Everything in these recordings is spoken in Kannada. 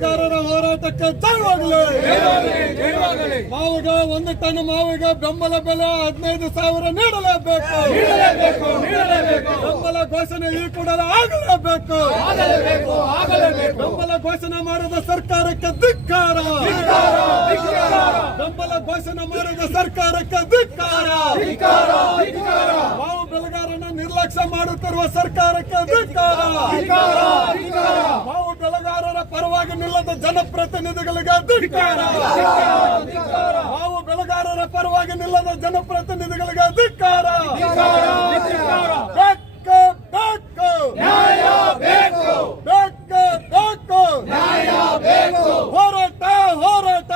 ಬೆಳೆಗಾರರ ಹೋರಾಟಕ್ಕೆ ಜಯವಾಗಲಿ ಮಾವಿಗೆ ಒಂದು ಟನ್ ಮಾವಿಗೆ ಬೆಂಬಲ ಬೆಲೆ ಹದಿನೈದು ಸಾವಿರ ನೀಡಲೇಬೇಕು ಬೆಂಬಲ ಘೋಷಣೆ ಈ ಕೂಡಲೇ ಆಗಲೇಬೇಕು ಬೆಂಬಲ ಘೋಷಣೆ ಮಾಡಿದ ಸರ್ಕಾರಕ್ಕೆ ಧಿಕ್ಕಾರ ಬೆಂಬಲ ಘೋಷಣೆ ಮಾಡಿದ ಸರ್ಕಾರಕ್ಕೆ ಧಿಕ್ಕಾರ. ಮಾವು ಬೆಳೆಗಾರನ ನಿರ್ಲಕ್ಷ್ಯ ಮಾಡುತ್ತಿರುವ ಸರ್ಕಾರಕ್ಕೆ ಧಿಕ್ಕಾರ. ಮಾವು ನಿಲ್ಲದ ಜನಪ್ರತಿನಿಧಿಗಳಿಗೆ ಧಿಕ್ಕಾರ. ಹಾವು ಬೆಳೆಗಾರರ ಪರವಾಗಿ ನಿಲ್ಲದ ಜನಪ್ರತಿನಿಧಿಗಳಿಗೆ ಧಿಕ್ಕಾರ. ಬೇಕು ಬೇಕು ಬೇಕು ಬೇಕು ಹೋರಾಟ ಹೋರಾಟ.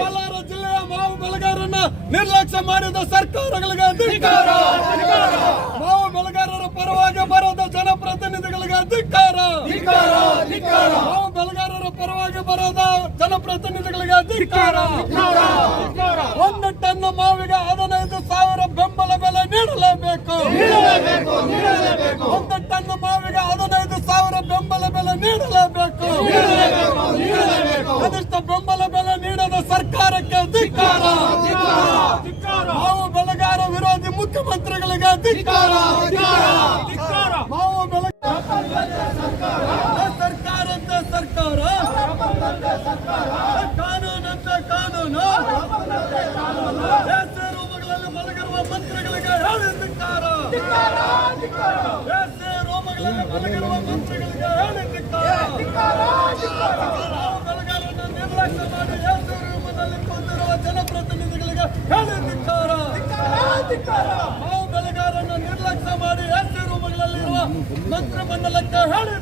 ಕೋಲಾರ ಜಿಲ್ಲೆಯ ಮಾವು ಬೆಳೆಗಾರರನ್ನ ನಿರ್ಲಕ್ಷ್ಯ ಮಾಡಿದ ಸರ್ಕಾರಗಳಿಗೆ ಧಿಕ್ಕಾರ ಮಾವು ಬೆಳೆಗಾರರ ಪರವಾಗಿ ಬರದ ಜನಪ್ರತಿನಿಧಿಗಳಿಗೆ ಧಿಕ್ಕಾರ ಮಾವು ಬೆಳೆಗಾರರ ಪರವಾಗಿ ಬರದ ಜನಪ್ರತಿನಿಧಿಗಳಿಗೆ ಧಿಕ್ಕಾರ ಒಂದು ಟನ್ ಮಾವಿಗೆ ಹದಿನೈದು ಸಾವಿರ ಬೆಂಬಲ ಬೆಲೆ ನೀಡಲೇಬೇಕು. ಒಂದು ಟನ್ ಮಾವಿಗೆ ಹದಿನೈದು ಸಾವಿರ ಬೆಂಬಲ ಬೆಲೆ ನೀಡಲೇಬೇಕು. ಬೆಂಬಲ ಬೆಲೆ ನೀಡದ ಸರ್ಕಾರಕ್ಕೆ ಧಿಕ್ಕಾರ. ಮಾವು ಬೆಳೆಗಾರ ವಿರೋಧಿ ಮುಖ್ಯಮಂತ್ರಿಗಳಿಗೆ ಧಿಕ್ಕಾರ. ಮಾವು ಬೆಳೆ ಸರ್ಕಾರಂತೆ ಸರ್ಕಾರ ಕಾನೂನಂತೆ ಕಾನೂನು ದೇಶ ರೂಮಗಳಲ್ಲಿ ಮಲಗಿರುವ ಮಂತ್ರಿಗಳಿಗೆ ಹೇಳಿ ಧಿಕ್ಕಾರ ದೇಶ ರೂಮಗಳಲ್ಲಿ ಮಲಗಿರುವ ಮಂತ್ರಿಗಳಿಗೆ ಹೇಳಿ ಧಿಕ್ಕಾರ ನಾವು ಬೆಳೆಗಾರರನ್ನು ನಿರ್ಲಕ್ಷ್ಯ ಮಾಡಿ ದೇಶ ರೂಮದಲ್ಲಿ ಕೂತಿರುವ ಜನಪ್ರತಿನಿಧಿಗಳಿಗೆ ಹೇಳಿ ಧಿಕ್ಕಾರ ನಾವು ಬೆಳೆಗಾರನ್ನು ನಿರ್ಲಕ್ಷ್ಯ ಮಾಡಿ ಎಸ್ಸಿ ಮಂತ್ರ ಮಂಡಲಕ್ಕೆ ಹೇಳಿ